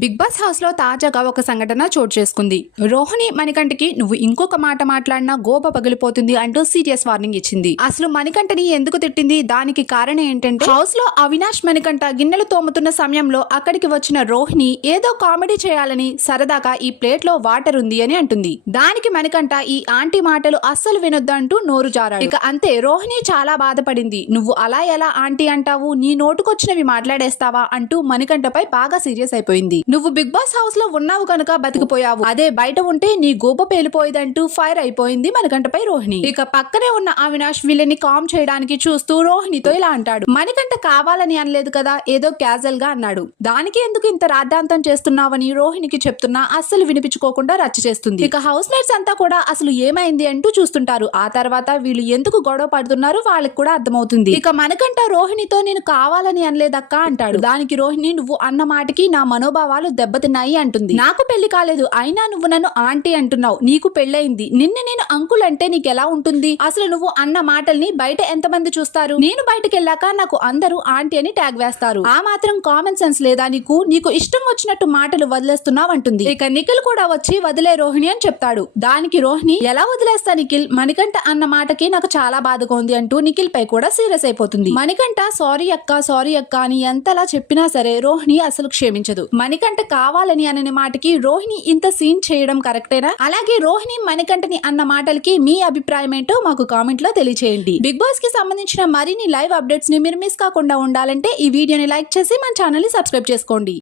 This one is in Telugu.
బిగ్ బాస్ హౌస్లో తాజాగా ఒక సంఘటన చోటు చేసుకుంది. రోహిణి మణికంఠకి నువ్వు ఇంకొక మాట మాట్లాడినా గోప పగిలిపోతుంది అంటూ సీరియస్ వార్నింగ్ ఇచ్చింది. అసలు మణికంఠని ఎందుకు తిట్టింది? దానికి కారణం ఏంటంటే హౌస్లో అవినాష్ మణికంఠ గిన్నెలు తోముతున్న సమయంలో అక్కడికి వచ్చిన రోహిణి ఏదో కామెడీ చేయాలని సరదాగా ఈ ప్లేట్లో వాటర్ ఉంది అని అంటుంది. దానికి మణికంఠ ఈ ఆంటీ మాటలు అస్సలు వినొద్దు అంటూ నోరు జారాడు. ఇక అంతే రోహిణి చాలా బాధపడింది. నువ్వు అలా ఎలా ఆంటీ అంటావు? నీ నోటుకొచ్చినవి మాట్లాడేస్తావా? అంటూ మణికంఠపై బాగా సీరియస్ అయిపోయింది. నువ్వు బిగ్ బాస్ హౌస్లో ఉన్నావు కనుక బతికిపోయావు. అదే బయట ఉంటే నీ గోప పేలిపోయేదంటూ ఫైర్ అయిపోయింది మణికంఠపై రోహిణి. ఇక పక్కనే ఉన్న అవినాష్ వీళ్ళని కామ్ చేయడానికి చూస్తూ రోహిణితో ఇలా అంటాడు. మణికంఠ కావాలని అనలేదు కదా ఏదో క్యాజువల్గా అన్నాడు. దానికి ఎందుకు ఇంత రాద్ధాంతం చేస్తున్నావని రోహిణికి చెప్తున్నా అస్సలు వినిపించుకోకుండా రచ్చ చేస్తుంది. ఇక హౌస్ మేట్స్ అంతా కూడా అసలు ఏమైంది అంటూ చూస్తుంటారు. ఆ తర్వాత వీళ్ళు ఎందుకు గొడవ పడుతున్నారో వాళ్ళకి కూడా అర్థమవుతుంది. ఇక మనకంట రోహిణితో నేను కావాలని అనలేదక్క అంటాడు. దానికి రోహిణి నువ్వు అన్న మాటకి నా మనోభావాలు దెబ్బతిన్నాయి అంటుంది. నాకు పెళ్ళి కాలేదు అయినా నువ్వు నన్ను ఆంటీ అంటున్నావు. నీకు పెళ్ళయింది. నిన్న నేను అంకుల్ అంటే నీకు ఎలా ఉంటుంది? అసలు నువ్వు అన్న మాటల్ని బయట ఎంతమంది చూస్తారు? నేను బయటకు వెళ్ళాక నాకు అందరూ ఆంటీ అని ట్యాగ్ వేస్తారు. ఆ మాత్రం కామన్ సెన్స్ లేదా నీకు? నీకు ఇష్టం వచ్చినట్టు మాటలు వదిలేస్తున్నావు అంటుంది. ఇక నిఖిల్ కూడా వచ్చి వదిలే రోహిణి అని చెప్తాడు. దానికి రోహిణి ఎలా వదిలేస్తా నిఖిల్? మణికంఠ అన్న మాటకి నాకు చాలా బాధగా ఉంది అంటూ నిఖిల్ పై కూడా సీరియస్ అయిపోతుంది. మణికంఠ సారీ అక్క సారీ అక్క అని ఎంతలా చెప్పినా సరే రోహిణి అసలు క్షమించదు. మణికంఠ కావాలని అనే మాటకి రోహిణి ఇంత సీన్ చేయడం కరెక్టేనా? అలాగే రోహిణి మణికంఠని అన్న మాటలకి మీ అభిప్రాయం ఏంటో మాకు కామెంట్లో తెలియచేయండి. బిగ్ బాస్కి సంబంధించిన మరిన్ని లైవ్ అప్డేట్స్ని మీరు మిస్ కాకుండా ఉండాలంటే ఈ వీడియోని లైక్ చేసి మన ఛానల్ని సబ్స్క్రైబ్ చేసుకోండి.